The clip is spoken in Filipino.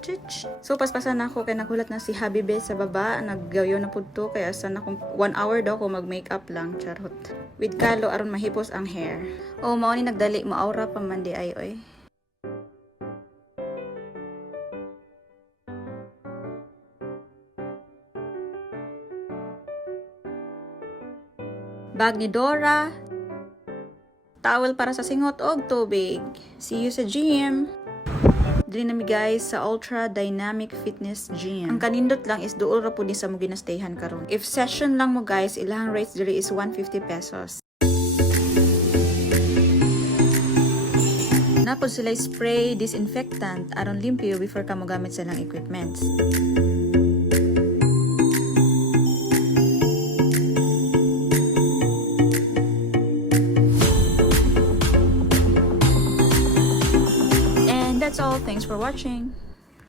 Chich. So paspasan na ako kay naghulat na si Habibe sa baba, naggayo na pud to kaya asa na kung 1 hour daw ko mag-makeup lang, charot. With kalo aron mahipos ang hair. Oh, mao ni nagdali mo aura pa man di ay oy. Bag ni Dora, towel para sa singot og tubig. See you sa gym. Dili nami guys sa Ultra Dynamic Fitness Gym. Ang kanindot lang is duol ra pud ni sa mo ginastayhan karon. If session lang mo guys, ilahang rates diri is 150 pesos. Napod sila spray disinfectant aron limpyo before ka mogamit sa lang equipments. That's all. Thanks for watching.